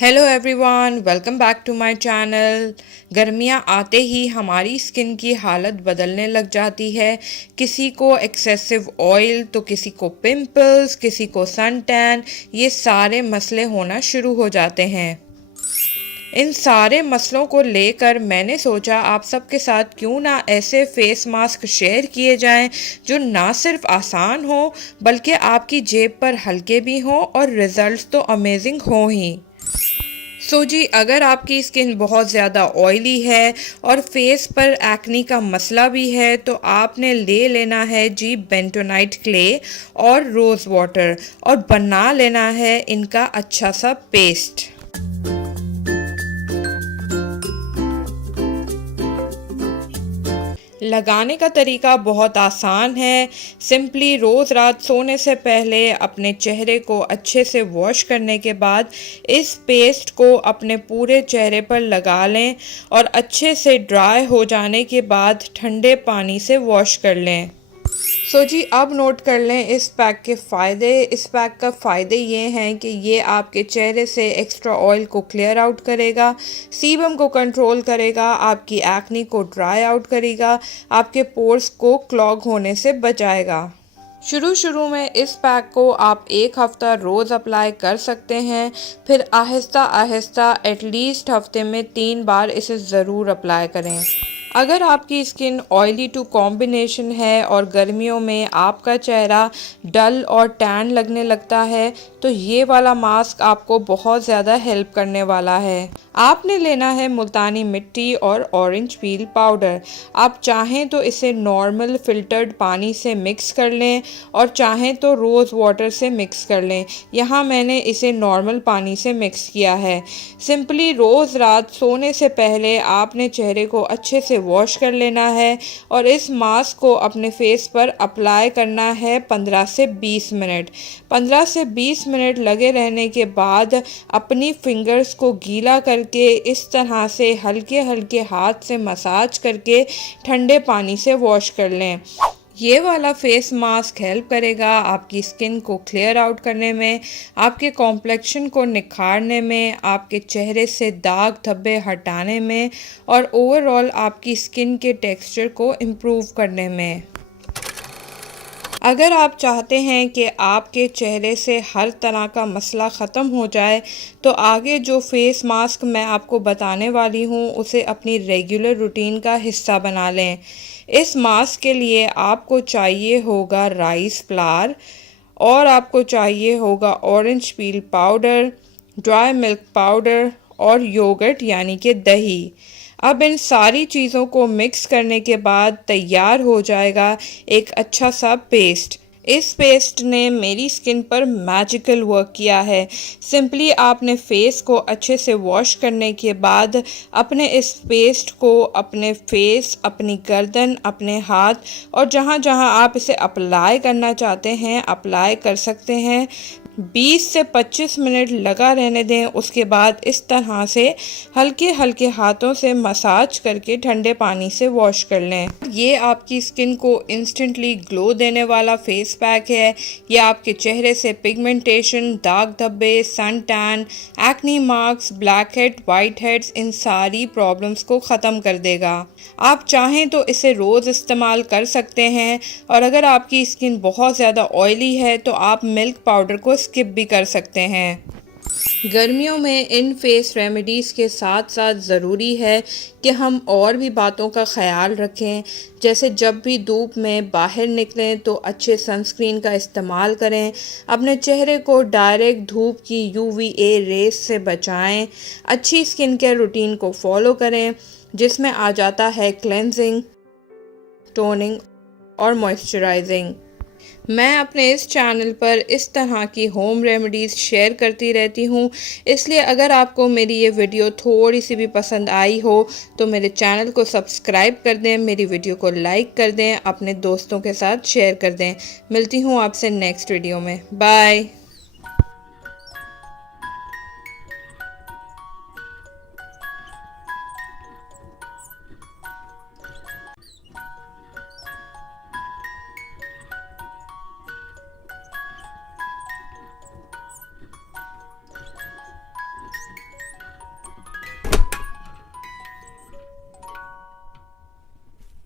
Hello everyone, welcome back to my channel. गर्मियाँ आते ही हमारी स्किन की हालत बदलने लग जाती है। किसी को एक्सेसिव ऑयल तो किसी को पिंपल्स, किसी को सन टैन, ये सारे मसले होना शुरू हो जाते हैं। इन सारे मसलों को लेकर मैंने सोचा आप सबके साथ क्यों ना ऐसे फेस मास्क शेयर किए जाएं जो ना सिर्फ आसान हो बल्कि आपकी जेब पर हल्के भी हों और रिजल्ट्स तो अमेजिंग हों ही। जी, अगर आपकी स्किन बहुत ज़्यादा ऑयली है और फेस पर एक्नी का मसला भी है तो आपने ले लेना है जी बेंटोनाइट क्ले और रोज़ वाटर और बना लेना है इनका अच्छा सा पेस्ट। लगाने का तरीका बहुत आसान है। सिंपली रोज़ रात सोने से पहले अपने चेहरे को अच्छे से वॉश करने के बाद इस पेस्ट को अपने पूरे चेहरे पर लगा लें और अच्छे से ड्राई हो जाने के बाद ठंडे पानी से वॉश कर लें। जी, अब नोट कर लें इस पैक के फ़ायदे। इस पैक का फ़ायदे ये हैं कि ये आपके चेहरे से एक्स्ट्रा ऑयल को क्लियर आउट करेगा, सीबम को कंट्रोल करेगा, आपकी एक्नी को ड्राई आउट करेगा, आपके पोर्स को क्लॉग होने से बचाएगा। शुरू में इस पैक को आप 1 हफ़्ता रोज़ अप्लाई कर सकते हैं, फिर आहिस्ता आहिस्ता एटलीस्ट हफ्ते में 3 बार इसे ज़रूर अप्लाई करें। अगर आपकी स्किन ऑयली टू कॉम्बिनेशन है और गर्मियों में आपका चेहरा डल और टैन लगने लगता है तो ये वाला मास्क आपको बहुत ज़्यादा हेल्प करने वाला है। आपने लेना है मुल्तानी मिट्टी और ऑरेंज पील पाउडर। आप चाहें तो इसे नॉर्मल फ़िल्टर्ड पानी से मिक्स कर लें और चाहें तो रोज़ वाटर से मिक्स कर लें। यहाँ मैंने इसे नॉर्मल पानी से मिक्स किया है। सिंपली रोज़ रात सोने से पहले आपने चेहरे को अच्छे से वॉश कर लेना है और इस मास्क को अपने फेस पर अप्लाई करना है 15 से 20 मिनट। 15 से 20 मिनट लगे रहने के बाद अपनी फिंगर्स को गीला करके इस तरह से हल्के हल्के हाथ से मसाज करके ठंडे पानी से वॉश कर लें। ये वाला फेस मास्क हेल्प करेगा आपकी स्किन को क्लियर आउट करने में, आपके कॉम्प्लेक्शन को निखारने में, आपके चेहरे से दाग धब्बे हटाने में और ओवरऑल आपकी स्किन के टेक्सचर को इम्प्रूव करने में। अगर आप चाहते हैं कि आपके चेहरे से हर तरह का मसला ख़त्म हो जाए तो आगे जो फेस मास्क मैं आपको बताने वाली हूँ उसे अपनी रेगुलर रूटीन का हिस्सा बना लें। इस मास्क के लिए आपको चाहिए होगा राइस फ्लावर और आपको चाहिए होगा orange peel powder, dry milk powder और योगर्ट यानी कि दही। अब इन सारी चीज़ों को मिक्स करने के बाद तैयार हो जाएगा एक अच्छा सा पेस्ट। इस पेस्ट ने मेरी स्किन पर मैजिकल वर्क किया है। सिंपली आपने फेस को अच्छे से वॉश करने के बाद अपने इस पेस्ट को अपने फेस, अपनी गर्दन, अपने हाथ और जहाँ जहाँ आप इसे अप्लाई करना चाहते हैं अप्लाई कर सकते हैं। 20 से 25 मिनट लगा रहने दें। उसके बाद इस तरह से हल्के हल्के हाथों से मसाज करके ठंडे पानी से वॉश कर लें। ये आपकी स्किन को इंस्टेंटली ग्लो देने वाला फेस पैक है। ये आपके चेहरे से पिगमेंटेशन, दाग धब्बे, sun tan, acne marks, black head, white heads, इन सारी प्रॉब्लम्स को ख़त्म कर देगा। आप चाहें तो इसे रोज़ इस्तेमाल कर सकते हैं और अगर आपकी स्किन बहुत ज़्यादा ऑयली है तो आप मिल्क पाउडर को स्किप भी कर सकते हैं। गर्मियों में इन फेस रेमेडीज़ के साथ साथ ज़रूरी है कि हम और भी बातों का ख्याल रखें, जैसे जब भी धूप में बाहर निकलें तो अच्छे सनस्क्रीन का इस्तेमाल करें, अपने चेहरे को डायरेक्ट धूप की UVA रेस से बचाएं, अच्छी स्किन केयर रूटीन को फॉलो करें जिसमें आ जाता है क्लेंजिंग, टोनिंग और मॉइस्चराइजिंग। मैं अपने इस चैनल पर इस तरह की होम रेमेडीज़ शेयर करती रहती हूँ, इसलिए अगर आपको मेरी ये वीडियो थोड़ी सी भी पसंद आई हो तो मेरे चैनल को सब्सक्राइब कर दें, मेरी वीडियो को लाइक कर दें, अपने दोस्तों के साथ शेयर कर दें। मिलती हूँ आपसे नेक्स्ट वीडियो में। बाय।